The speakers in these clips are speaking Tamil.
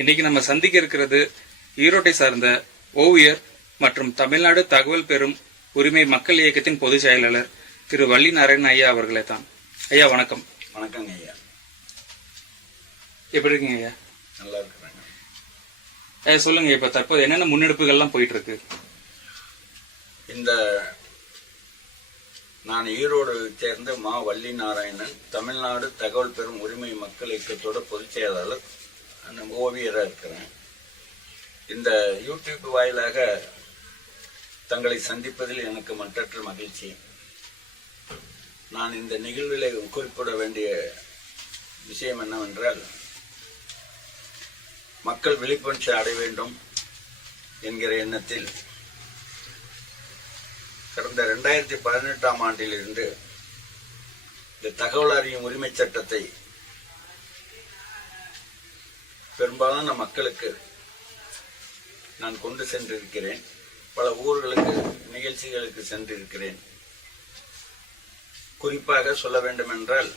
இன்னைக்கு நம்ம சந்திக்க இருக்கிறது ஈரோட்டை சார்ந்த ஓவியர் மற்றும் தமிழ்நாடு தகவல் பெறும் உரிமை மக்கள் இயக்கத்தின் பொதுச் செயலாளர் திரு வள்ளி நாராயணன் ஐயா அவர்களே தான். ஐயா வணக்கம். வணக்கங்க ஐயா. எப்படி இருக்கீங்க ஐயா? நல்லா இருக்கிறாங்க ஐயா. சொல்லுங்க, இப்ப தற்போது என்னென்ன முன்னெடுப்புகள்லாம் போயிட்டு இருக்கு? நான் ஈரோடு சேர்ந்த மா வள்ளி நாராயணன், தமிழ்நாடு தகவல் பெறும் உரிமை மக்கள் இயக்கத்தோட பொதுச் செயலாளர், ஓவியராக இருக்கிறேன். இந்த யூடியூப் வாயிலாக தங்களை சந்திப்பதில் எனக்கு மற்றற்ற மகிழ்ச்சி. நான் இந்த நிகழ்வில் குறிப்பிட வேண்டிய விஷயம் என்னவென்றால், மக்கள் விழிப்புணர்ச்சி அடைய வேண்டும் என்கிற எண்ணத்தில் கடந்த 2018ஆம் ஆண்டிலிருந்து இந்த தகவல் அறியும் உரிமை சட்டத்தை பெரும்பாலான மக்களுக்கு நான் கொண்டு சென்றிருக்கிறேன். பல ஊர்களுக்கு நிகழ்ச்சிகளுக்கு சென்றிருக்கிறேன். குறிப்பாக சொல்ல வேண்டும் என்றால்,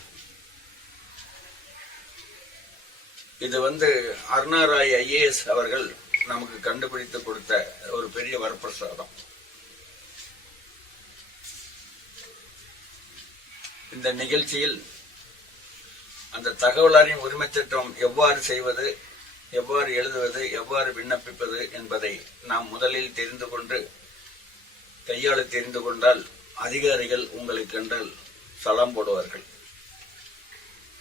இது அருணா ராய் IAS அவர்கள் நமக்கு கண்டுபிடித்து கொடுத்த ஒரு பெரிய வரப்பிரசாதம். இந்த நிகழ்ச்சியில் அந்த தகவல் அறியும் உரிமை சட்டம் எவ்வாறு செய்வது, எவ்வாறு எழுதுவது, எவ்வாறு விண்ணப்பிப்பது என்பதை நாம் முதலில் தெரிந்து கொண்டு கையாள தெரிந்து கொண்டால் அதிகாரிகள் உங்களை கண்டால் சலாம் போடுவார்கள்.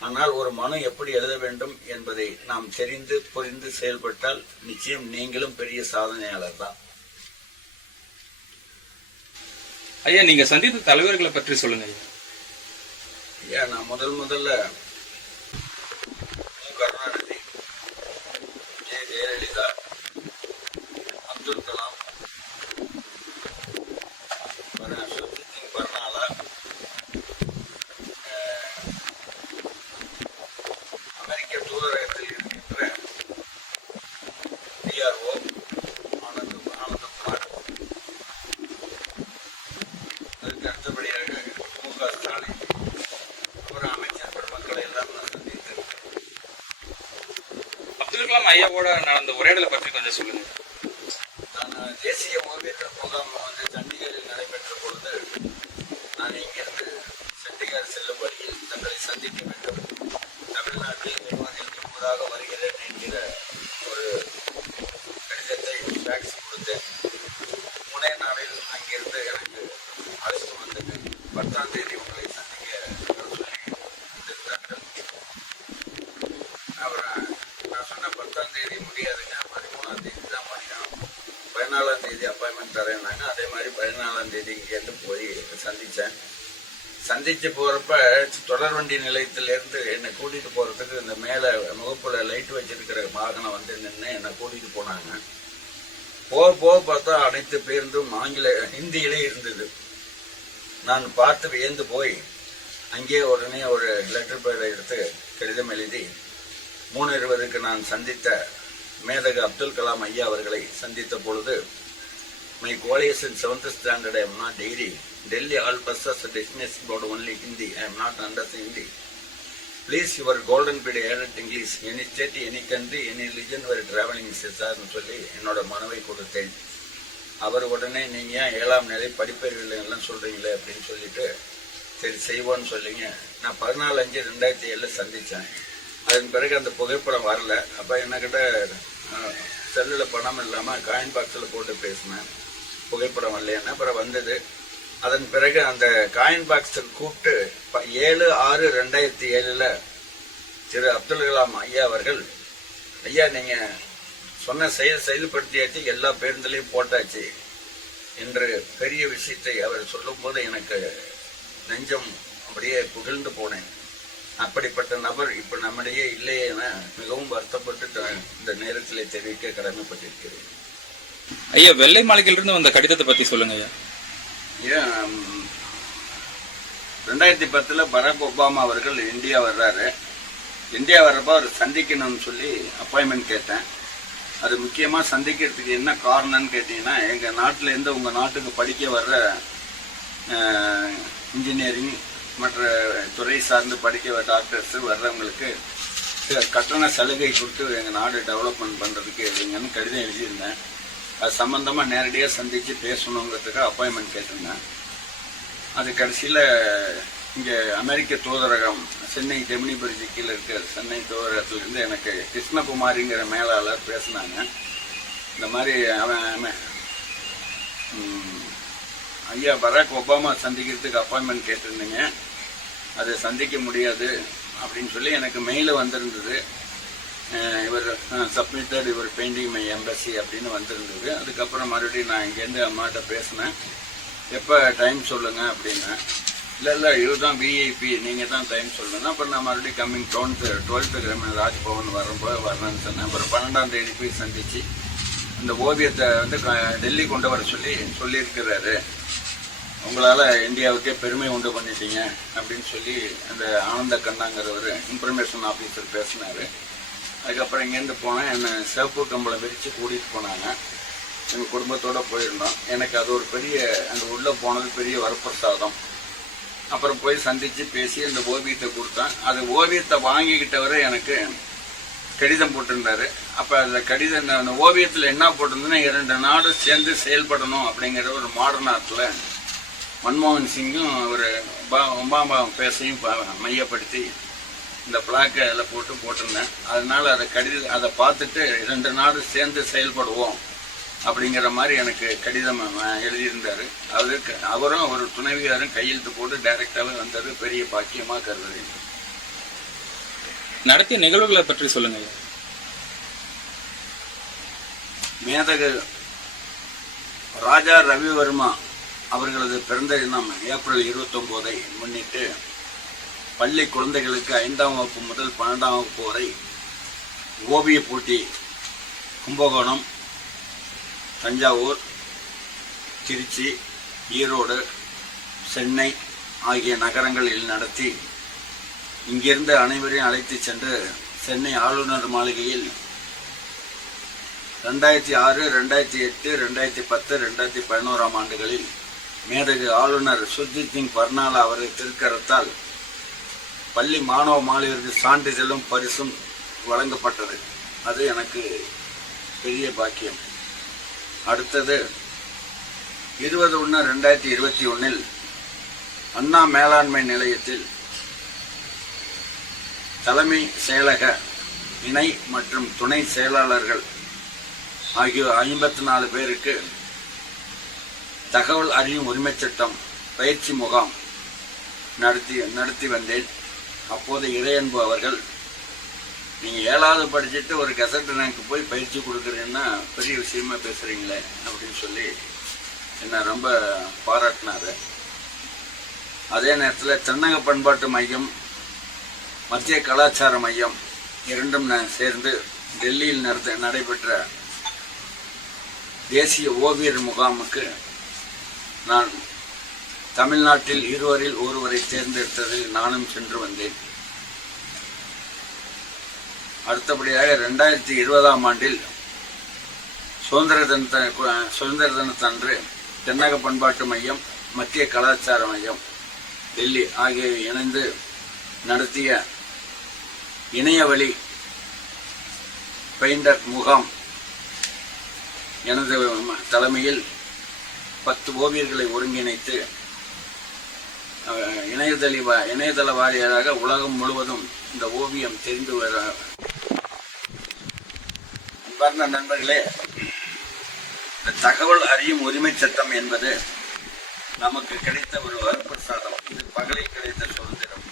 ஆனால் ஒரு மனு எப்படி எழுத வேண்டும் என்பதை நாம் தெரிந்து புரிந்து செயல்பட்டால் நிச்சயம் நீங்களும் பெரிய சாதனையாளர் தான். ஐயா, நீங்க சந்தித்த தலைவர்களை பற்றி சொல்லுங்க. ஐயா, நான் முதல்ல கருணாநிதி, ஜெயலலிதா, அப்துல் கலாம், பர்னாலா, அமெரிக்க தூதரகத்தில் இருக்கின்ற PRO ஆனந்தகுமார், அதுக்கு அடுத்தபடியாக MK ஸ்டாலின், அப்புறம் அமைச்சர் பெருமக்களை எல்லாம் நான் சந்தித்தேன். அப்துல் கலாம் ஐயாவோட நடந்த உரையாடலை பற்றி கொஞ்சம் சொல்லுங்க. நான் தேசிய ஓவியர்கள் முகாம் சண்டிகரில் நடைபெற்ற பொழுது நான் இங்கிருந்து சண்டிகர் செல்லும் வழியில் தங்களை சந்திக்க வேண்டும், தமிழ்நாட்டில் நிர்வாகிகள் முன்பதாக வருகிறேன் என்கிற ஒரு கடிதத்தை ஃபேக்ஸ் கொடுத்தேன். முனைய நாளில் அங்கிருந்து எனக்கு அழைத்து வந்தது. 10ஆம் தேதி உங்களை சந்திக்க சொல்லி வந்திருந்தார்கள். அப்புறம் நான் சொன்ன 10ஆம் தேதி முடியாதுங்க, 13ஆம் தேதி தான் முடியும், 14ஆம் தேதி அப்பாயின்மெண்ட் தரேன்னாங்க. அதே மாதிரி 14ஆம் தேதி இங்கேருந்து போய் சந்திச்சு போறப்ப தொடர்வண்டி நிலையத்திலிருந்து என்னை கூட்டிட்டு போறதுக்கு இந்த மேல முகப்புல லைட் வச்சிருக்கிற வாகனம் நின்று என்னை கூட்டிட்டு போனாங்க. போக பார்த்தா அனைத்து பேருந்தும் ஹிந்தியிலே இருந்தது. நான் பார்த்து வியந்து போய் அங்கே உடனே ஒரு லெட்டர் பேடை எடுத்து கடிதம் எழுதி 3:20க்கு நான் சந்தித்த மேதகு அப்துல் கலாம் ஐயா அவர்களை சந்தித்த பொழுது, my qualifications in 7th standard I am not degree. Delhi all buses destination board only Hindi. I am not under Hindi. Please your golden period added English. Any state, any country, any religion were traveling சார்னு சொல்லி என்னோட மனுவை கொடுத்தேன். அவர் உடனே நீங்க ஏன் 7ஆம் நிலை படிப்பறிவில்லை எல்லாம் சொல்றீங்களே அப்படின்னு சொல்லிட்டு, சரி செய்வோன்னு சொல்லிங்க. நான் 14/5/2007 சந்திச்சேன். அதன் பிறகு அந்த புகைப்படம் வரல. அப்ப என்கிட்ட செல்லுல பணம் இல்லாம காயின் பாக்ஸ்ல போட்டு பேசினேன், புகைப்படம் வரலைன்னா. அப்புறம் வந்தது. அதன் பிறகு அந்த காயின் பாக்ஸ் கூப்பிட்டு 7/6/2007 திரு அப்துல் கலாம் ஐயா அவர்கள், ஐயா நீங்க சொன்ன செயல்படுத்தியாச்சு, எல்லா பேருந்துலையும் போட்டாச்சு என்று பெரிய விஷயத்தை அவர் சொல்லும் போது எனக்கு நெஞ்சம் அப்படியே புகழ்ந்து போனேன். அப்படிப்பட்ட நபர் இப்ப நம்மிடையே இல்லையே என மிகவும் வருத்தப்பட்டு இந்த நேரத்தில் தெரிவிக்க கடமைப்பட்டிருக்கிறேன். ஐயா, வெள்ளை மாளிகையிலிருந்து வந்த கடிதத்தை பத்தி சொல்லுங்க ஐயா. 2010 பராக் ஒபாமா அவர்கள் இந்தியா வர்றாரு. இந்தியா வர்றப்ப அவர் சந்திக்கணும்னு சொல்லி அப்பாயின்மெண்ட் கேட்டேன். அது முக்கியமா சந்திக்கிறதுக்கு என்ன காரணம்னு கேட்டீங்கன்னா, எங்க நாட்டில இருந்து உங்க நாட்டுக்கு படிக்க வர்ற இன்ஜினியரிங் மற்ற துறை சார்ந்து படிக்க டாக்டர்ஸ் வர்றவங்களுக்கு கட்டண சலுகை கொடுத்து எங்கள் நாடு டெவலப்மெண்ட் பண்ணுறதுக்கு எழுதுங்கன்னு கடிதம் எழுதியிருந்தேன். அது சம்மந்தமாக நேரடியாக சந்தித்து பேசணுங்கிறதுக்கு அப்பாயின்மெண்ட் கேட்டிருந்தேன். அது கடைசியில் இங்கே அமெரிக்க தூதரகம் சென்னை ஜெமினி பிரிட்ஜு கீழே இருக்கிற சென்னை தூதரகத்திலேருந்து எனக்கு கிருஷ்ணகுமாரிங்கிற மேலாளர் பேசினாங்க. இந்த மாதிரி அவன் ஐயா பராக் ஒபாமா சந்திக்கிறதுக்கு அப்பாயின்மெண்ட் கேட்டிருந்தீங்க, அதை சந்திக்க முடியாது அப்படின்னு சொல்லி எனக்கு மெயில் வந்திருந்தது. இவர் சப்மிட்டட் இவர் பெயிண்டிங் மை எம்பசி அப்படின்னு வந்திருந்தது. அதுக்கப்புறம் மறுபடியும் நான் இங்கேருந்து அம்மாட்ட பேசினேன். எப்போ டைம் சொல்லுங்கள் அப்படின்னா, இல்லை இவர் தான் விஐபி, நீங்கள் தான் டைம் சொல்லுங்கள். அப்புறம் நான் மறுபடியும் கம்மிங் 12th ராஜ்பவன் வரும்போது வரணும்னு சொன்னேன். அப்புறம் 12ஆம் தேதி போய் சந்தித்து இந்த ஓவியத்தை வந்து டெல்லி கொண்டு வர சொல்லியிருக்கிறாரு. உங்களால் இந்தியாவுக்கே பெருமை உண்டு பண்ணிட்டீங்க அப்படின்னு சொல்லி அந்த ஆனந்த கண்ணாங்கிறவர் இன்ஃபர்மேஷன் ஆஃபீஸர் பேசினார். அதுக்கப்புறம் இங்கேருந்து போனேன். என்னை சிவப்பு கம்பளம் விரித்து கூட்டிகிட்டு போனாங்க. எங்கள் குடும்பத்தோடு போயிருந்தோம். எனக்கு அது ஒரு பெரிய அங்கே உள்ளே போனது பெரிய வரப்பிரசாதம். அப்புறம் போய் சந்தித்து பேசி அந்த ஓவியத்தை கொடுத்தேன். அது ஓவியத்தை வாங்கிக்கிட்டவரை எனக்கு கடிதம் போட்டிருந்தாரு. அப்போ அந்த ஓவியத்தில் என்ன போட்டிருந்ததுன்னா, 2 நாடு சேர்ந்து செயல்படணும் அப்படிங்கிற ஒரு மாடர்ன் ஆர்ட்டில் மன்மோகன் சிங்கும் ஒரு ஒபாமா பேசையும் மையப்படுத்தி இந்த பிளாக்கை அதில் போட்டிருந்தேன். அதனால அதை பார்த்துட்டு 2 நாடு சேர்ந்து செயல்படுவோம் அப்படிங்கிற மாதிரி எனக்கு கடிதம் எழுதியிருந்தார். அவரும் ஒரு துணைவியாரும் கையெழுத்து போட்டு டைரக்டாகவே வந்தது பெரிய பாக்கியமாக கருதுறேன். நடத்திய நிகழ்வுகளை பற்றி சொல்லுங்க. மேதகு ராஜா ரவிவர்மா அவர்களது பிறந்த தினம் ஏப்ரல் 29 முன்னிட்டு பள்ளி குழந்தைகளுக்கு 5ஆம் வகுப்பு முதல் 12ஆம் வகுப்பு வரை ஓவிய போட்டி கும்பகோணம், தஞ்சாவூர், திருச்சி, ஈரோடு, சென்னை ஆகிய நகரங்களில் நடத்தி இங்கிருந்து அனைவரையும் அழைத்து சென்று சென்னை ஆளுநர் மாளிகையில் 2006, 2008, 2010, 2011 ஆண்டுகளில் மேதகு ஆளுநர் சுர்ஜித் சிங் பர்னாலா அவரது திருக்கரத்தால் பள்ளி மாணவ மாணவியருக்கு சான்றிதழும் பரிசும் வழங்கப்பட்டது. அது எனக்கு பெரிய பாக்கியம். அடுத்தது 20/1/2021 அண்ணா மேலாண்மை நிலையத்தில் தலைமை செயலக இணை மற்றும் துணை செயலாளர்கள் ஆகிய 54 பேருக்கு தகவல் அறியும் உரிமை சட்டம் பயிற்சி முகாம் நடத்தி வந்தேன். அப்போது இறையன்பு அவர்கள், நீங்கள் 7வது படிச்சுட்டு ஒரு கெசட் ரேங்க்கு போய் பயிற்சி கொடுக்குறீங்கன்னா பெரிய விஷயமா பேசுகிறீங்களே அப்படின்னு சொல்லி என்னை ரொம்ப பாராட்டினார். அதே நேரத்தில் தென்னக பண்பாட்டு மையம், மத்திய கலாச்சார மையம் இரண்டும் சேர்ந்து டெல்லியில் நடைபெற்ற தேசிய ஓவியர் முகாமுக்கு நான் தமிழ்நாட்டில் 20 ஒருவரை தேர்ந்தெடுத்ததில் நானும் சென்று வந்தேன். அடுத்தபடியாக 2020 ஆண்டில் சுதந்திர தினத்தன்று தென்னக பண்பாட்டு மையம், மத்திய கலாச்சார மையம் டெல்லி ஆகியவை இணைந்து நடத்திய இணையவழி பெயிண்டர் முகாம் எனது தலைமையில் 10 ஓவியர்களை ஒருங்கிணைத்து இணையதள வாரியாக உலகம் முழுவதும் இந்த ஓவியம் தெரிந்து வர. அன்பார்ந்த நண்பர்களே, இந்த தகவல் அறியும் உரிமை சட்டம் என்பது நமக்கு கிடைத்த ஒரு வரப்பிரசாதம். இது பகலில் கிடைத்த சுதந்திரம்.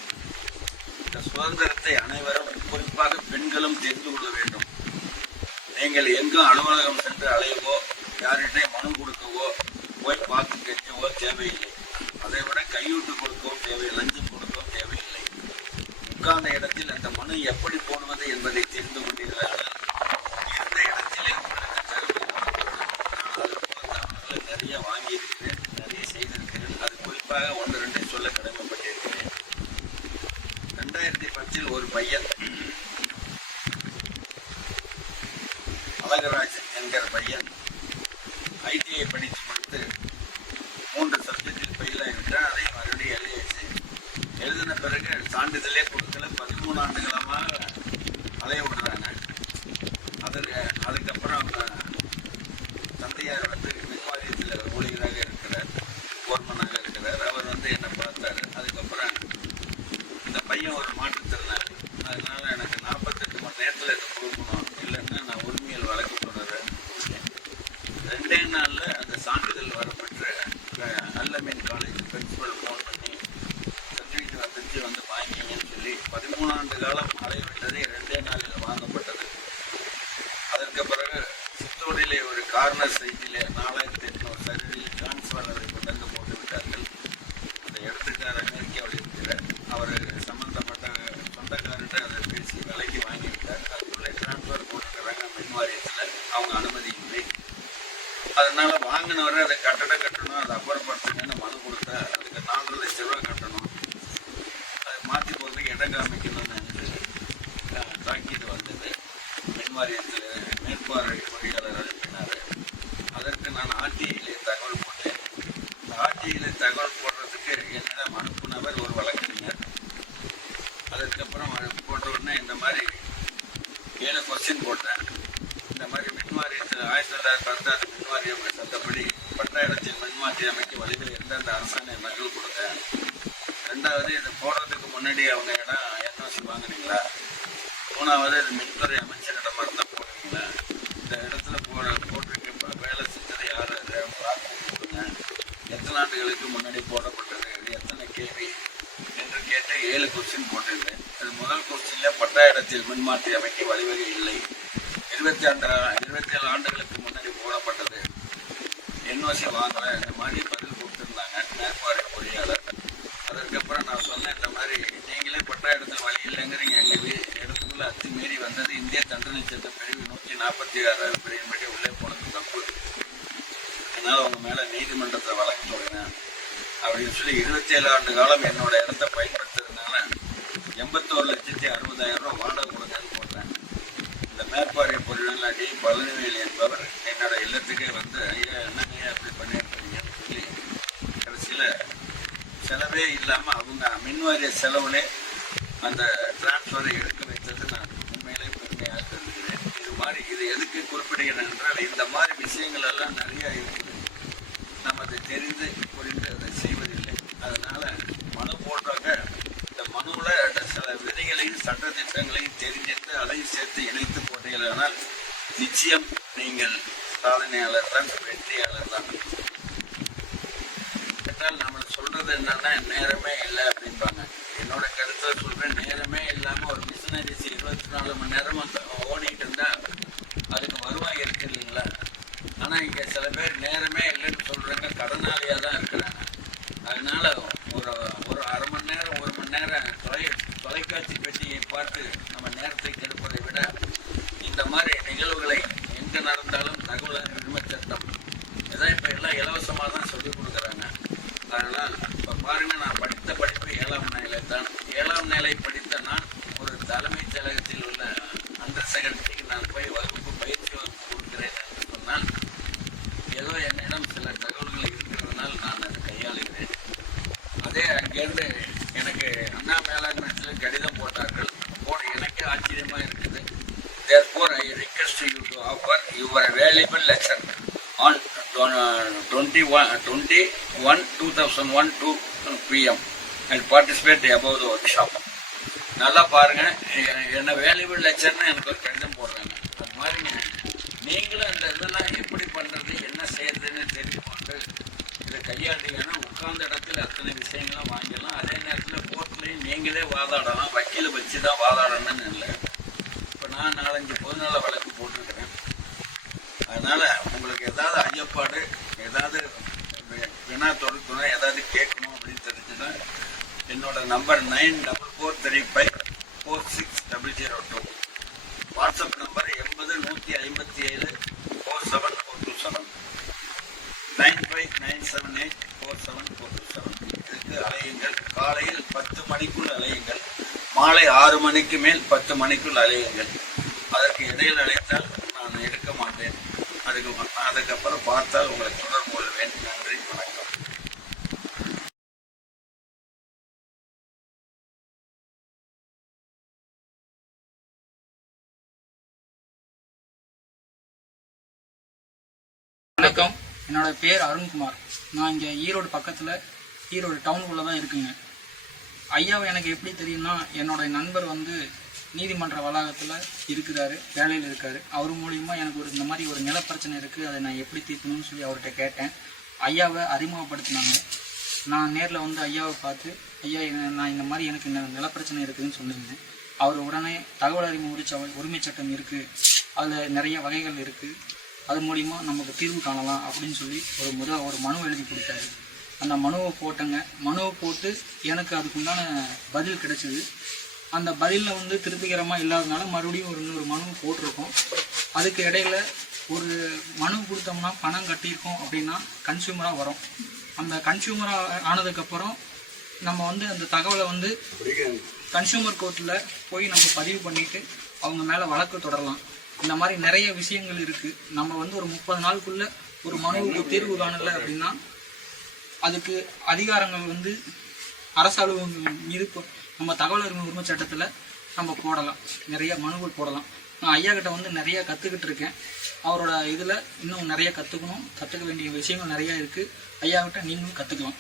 இந்த சுதந்திரத்தை அனைவரும், குறிப்பாக பெண்களும் தெரிந்து கொள்ள வேண்டும். நீங்கள் எங்கும் அலுவலகம் சென்று அலையவோ, யாரிடே மனு கொடுக்கவோ, போய் பார்த்து கெஞ்சவோ தேவையில்லை. அதை விட கையூட்டு கொடுக்கவும் தேவையில்லை, லஞ்சம் கொடுக்கவும் தேவையில்லை. உட்கார்ந்த இடத்தில் அந்த மனு எப்படி போடுவது என்பதை தெரிந்து கொண்டீர்கள். இருந்த இடத்திலே உங்களுக்கு நிறைய வாங்கியிருக்கிறேன், நிறைய செய்திருக்கிறேன். அது குறிப்பாக 1-2 சொல்ல கடமைப்பட்டிருக்கிறேன். 2010 ஒரு பையன், அழகராஜ் என்கிற பையன், ஐடிஐ படித்து கொடுத்து 3 சப்ஜெக்டில் ஃபெயில் ஆகிவிட்டான். அதையும் மறுபடியும் எழுதின பிறகு சான்றிதழே கொடுக்கல. 13 ஆண்டுகளமாக பையன் ஒரு மாற்றுத்திறனாளி. அதனால எனக்கு 48 மணி நேரத்தில் இதை கொடுக்கணும், இல்லைன்னா நான் உரிமையல் வழக்கு தொடர்றேன். 2 நாளில் அந்த சான்றிதழ் வரப்பெற்ற அல்லமீன் காலேஜ் பிரின்சிபல் ஃபோன் பண்ணி சர்டிஃபிகேட் வந்துச்சு, வந்து வாங்கிங்கன்னு சொல்லி 13 ஆண்டு காலம் அலைவிட்டது 2 நாளில் வாங்கப்பட்டது. அதற்கு பிறகு சித்தோடியிலே ஒரு கார்னர் சைட்டிலே 4800 சதுரடியில் டிரான்ஸ்ஃபார்மரை கொண்டு வந்து போட்டு விட்டார்கள். அந்த இடத்துக்கார் அமெரிக்காவில் இருக்கிறார். அவர் சம்பந்தப்பட்ட சொந்தக்காரர்கிட்ட அதை பேசி விலைக்கு வாங்கிவிட்டார். அதுக்குள்ளே டிரான்ஸ்ஃபர் போட்டுக்கிறாங்க மின் வாரியத்தில், அவங்க அனுமதி இல்லை. அதனால வாங்கினவரை அதை கட்டணும், அதை அப்புறப்படுத்துங்கன்னு மனு கொடுத்தா அதுக்கு 4.5 லட்சம் ரூபா கட்டணும், அதை மாற்றி போகிறதுக்கு இடம் காமிக்கணும்னு தாக்கீது வந்தது. மின் வாரியத்தில் மேற்பார்வை பொறியாளர் அனுப்பினார். அதற்கு நான் ஆர்டிஐயிலே தகவல் போட்டேன். ஆர்டிஐயிலே தகவல் போடுறதுக்கு என்னிடம் அனுப்புனவர் ஒரு வழக்கறிஞர். அதற்கப்புறம் போட்ட உடனே இந்த மாதிரி 7 கொஸ்டின் போட்டேன். இந்த மாதிரி மின் வாரியத்தில் 1916 மின் வாரியம் சட்டப்படி பட்டா இடத்தில் மின்மாற்றி அமைக்க வழிகள் எந்தெந்த அரசாணை நகல் கொடுங்க. 2வது இது போடுறதுக்கு முன்னாடி அவங்க இடம் என்ஓசி வாங்கினீங்களா. 3வது இது மின்துறை அமைச்சரிடம் இருந்தால் போடுவீங்களா. இந்த இடத்துல போட்டிருக்க வேலை செஞ்சது யார், அது அவங்க வாக்கு கொடுங்க. எத்தனை ஆண்டுகளுக்கு முன்னாடி போடப்பட்டது, இது எத்தனை கேள்வி என்று கேட்டு 7 கொஸ்டின் போட்டிருந்தேன். அது முதல் கொஸ்டின்ல பட்டா இடத்தில் மின்மாற்றி அமைக்க வழிவகை இல்லை, 27 ஆண்டுகளுக்கு முன்னாடி போடப்பட்டது, என்ஓசி வாங்கல, இந்த மாதிரி பதில் கொடுத்துருந்தாங்க மேற்பார்வை பொறியாளர். அதற்கப்புறம் நான் சொன்னேன், இந்த மாதிரி நீங்களே பட்டா இடத்துல வழி இல்லைங்கிறீங்க, எங்கள் இடத்துக்குள்ள அத்துமீறி வந்தது இந்திய தண்டனை சட்ட பிரிவு 146 பிரிவின்படி உள்ளே போனது தப்பு, அதனால உங்க மேல நீதிமன்றத்தை வழக்கு தொடங்கினேன் அப்படின்னு சொல்லி 27 ஆண்டு காலம் என்னோட இடத்தை பயன்படுத்துறதுனால 81,60,000 ரூபாய் வாடகை கொடுங்கன்னு போட்டேன். இந்த மேற்பார்வை பொறியாளர் டி பழனிவேல் என்பவர் என்னோட இல்லத்துக்கே வந்து, ஐயா என்னங்க அப்படி பண்ணியிருக்கீங்கன்னு சொல்லி கடைசியில் செலவே இல்லாமல் அவங்க மின்வாரிய செலவுலே அந்த டிரான்ஸ்ஃபரை எடுக்க வைத்தது நான் உண்மையிலே பெருமையாக கருதுகிறேன். இது எதுக்கு குறிப்பிடுகிறேன் என்றால், இந்த மாதிரி விஷயங்கள் எல்லாம் நிறையா இருக்குது, நம்ம அதை தெரிந்து புரிந்து அதை செய்வதில்லை. அதனால மனு போடுறாங்க, இந்த மனுவில் சில விதிகளையும் சட்ட திட்டங்களையும் தெரிஞ்சிட்டு அதையும் சேர்த்து இணைத்து போட்டீர்களானால் நிச்சயம் நீங்கள் சாதனையாளர் தான், வெற்றியாளர் தான். கேட்டால் நம்ம சொல்றது என்னன்னா, நேரமே இல்லை அப்படின்பாங்க. என்னோட கருத்தை சொல்றேன், நேரமே இல்லாம ஒரு மிஷினரிஸ் 24 மணி நேரம் ஓடிட்டு இருந்தா அதுக்கு வருவாய் இருக்கு இல்லைங்களா. ஆனா இங்க சில பேர் நேரமே இல்லைன்னு சொல்றாங்க, கடனாளியா தான் இருக்கிறாங்க. அதனால ஒரு அரை மணி நேரம் 1 மணி நேரம் தொலைக்காட்சி பெட்டியை பார்த்து நம்ம நேரத்தை கெடுப்பதை விட இந்த மாதிரி நிகழ்வுகளை எங்க நடந்தாலும் தகவல் உரிமை சட்டம் இதான் இப்ப எல்லாம் இலவசமாக தான் சொல்லிக் கொடுக்குறாங்க. அதனால் இப்ப பாருங்க, நான் படித்த படிப்பு 7ஆம் நிலை தான். 7ஆம் நிலை படித்த நான் ஒரு தலைமைச் செயலகத்தில் உள்ள அண்டர் செகண்டரிக்கு நான் போய் வகுப்பு பயிற்சி வகுப்பு கொடுக்கிறேன் என்று சொன்னால் ஏதோ என்னிடம் சில தகவல்கள் இருக்கிறதுனால் நான் அதை கையாளுகிறேன். அதே அங்கேருந்து எனக்கு அண்ணா மேலாண்மையில் கடிதம் போட்டார்கள். எனக்கே ஆச்சரியமா இருக்குது. Therefore, I request you to offer your valuable lecture on 21/2001 2 p.m. and participate above the workshop. நல்லா பாருங்க, என்ன வேல்யூபிள் லெக்சர்னு எனக்கு ஒரு கடிதம் போடுறாங்க. அது மாதிரிங்க நீங்களும் இந்த இதெல்லாம் எப்படி பண்றது, என்ன செய்யறதுன்னு தெரிஞ்சுக்கொண்டு இதை கையாண்டீங்கன்னா உட்கார்ந்த இடத்துல அத்தனை விஷயங்களும் வாங்கிடலாம். அதே நேரத்தில் கோர்ட்லையும் நீங்களே வாதாடலாம். வக்கீலை வச்சு தான் வாதாடணும்னு இல்லை. இப்போ நான் 4-5 பொதுநல வழக்கு போட்டிருக்கிறேன். அதனால உங்களுக்கு ஏதாவது ஐயப்பாடு, ஏதாவது வினா தொடுக்கணும், ஏதாவது கேட்கணும் அப்படின்னு தெரிஞ்சுன்னா என்னோட நம்பர் 9435460002. WhatsApp number 80-157-47427 95-978-47427. இதுக்கு அலையுங்கள். காலையில் 10 மணிக்குள் அலையுங்கள், மாலை 6 மணிக்கு மேல் 10 மணிக்குள் அலையுங்கள். அதற்கு இடையில் அழைத்தால் நான் எடுக்க மாட்டேன். அதுக்கப்புறம் பார்த்தால் உங்களை தொடர்பு கொள்வேன். நன்றி, வணக்கம். வணக்கம், என்னோட பேர் அருண்குமார். நான் இங்கே ஈரோடு பக்கத்தில் ஈரோடு டவுனுக்குள்ளே தான் இருக்குங்க. ஐயாவை எனக்கு எப்படி தெரியும்னா, என்னோட நண்பர் வந்து நீதிமன்ற வளாகத்தில் இருக்கிறாரு, வேலையில் இருக்காரு. அவர் மூலியமாக எனக்கு இந்த மாதிரி ஒரு நிலப்பிரச்சனை இருக்குது, அதை நான் எப்படி தீர்க்கணும்னு சொல்லி அவர்கிட்ட கேட்டேன். ஐயாவை அறிமுகப்படுத்தினாங்க. நான் நேரில் வந்து ஐயாவை பார்த்து, ஐயா நான் இந்த மாதிரி எனக்கு இந்த நிலப்பிரச்சனை இருக்குதுன்னு சொல்லியிருந்தேன். அவர் உடனே தகவல் அறிமுக உரிமை சட்டம் இருக்குது, அதில் நிறைய வகைகள் இருக்குது, அது மூலிமா நமக்கு தீர்வு காணலாம் அப்படின்னு சொல்லி ஒரு மனு எழுதி கொடுத்தாரு. அந்த மனுவை போட்டேங்க. மனுவை போட்டு எனக்கு அதுக்குண்டான பதில் கிடைச்சிது. அந்த பதிலில் வந்து திருப்திகரமாக இல்லாதனால மறுபடியும் இன்னொரு மனு போட்டிருக்கோம். அதுக்கு இடையில ஒரு மனு கொடுத்தோம்னா பணம் கட்டியிருக்கோம் அப்படின்னா கன்சியூமராக வரும். அந்த கன்சியூமராக ஆனதுக்கப்புறம் நம்ம வந்து அந்த தகவலை வந்து கன்சியூமர் கோர்ட்டில் போய் நம்ம பதிவு பண்ணிவிட்டு அவங்க மேலே வழக்கு தொடரலாம். இந்த மாதிரி நிறைய விஷயங்கள் இருக்குது. நம்ம வந்து ஒரு 30 நாளுக்குள்ளே ஒரு மனுவுக்கு தீர்வு காணலை அப்படின்னா அதுக்கு அதிகாரங்கள் வந்து அரசு அலுவலகங்கள் மீது நம்ம தகவல் அறிமுக உரிமை சட்டத்தில் நம்ம போடலாம், நிறைய மனுக்கள் போடலாம். நான் ஐயா கிட்ட வந்து நிறைய கற்றுக்கிட்டு இருக்கேன். அவரோட இதில் இன்னும் நிறைய கற்றுக்க வேண்டிய விஷயங்கள் நிறையா இருக்குது. ஐயா கிட்ட நீங்களும் கற்றுக்கலாம்.